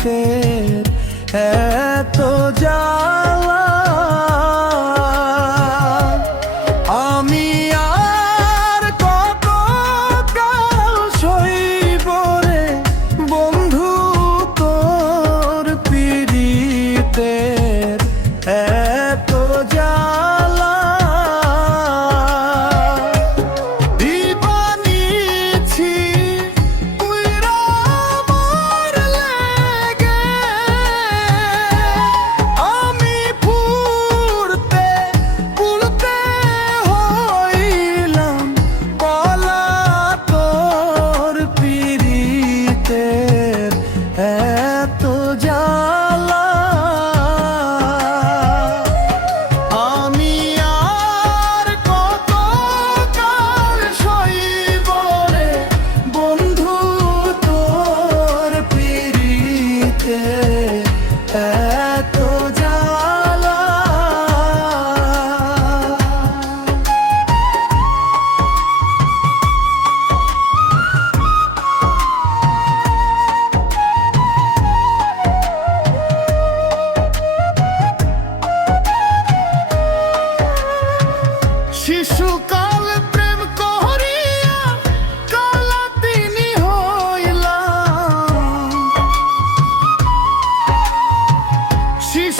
পিড়িতে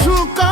machuca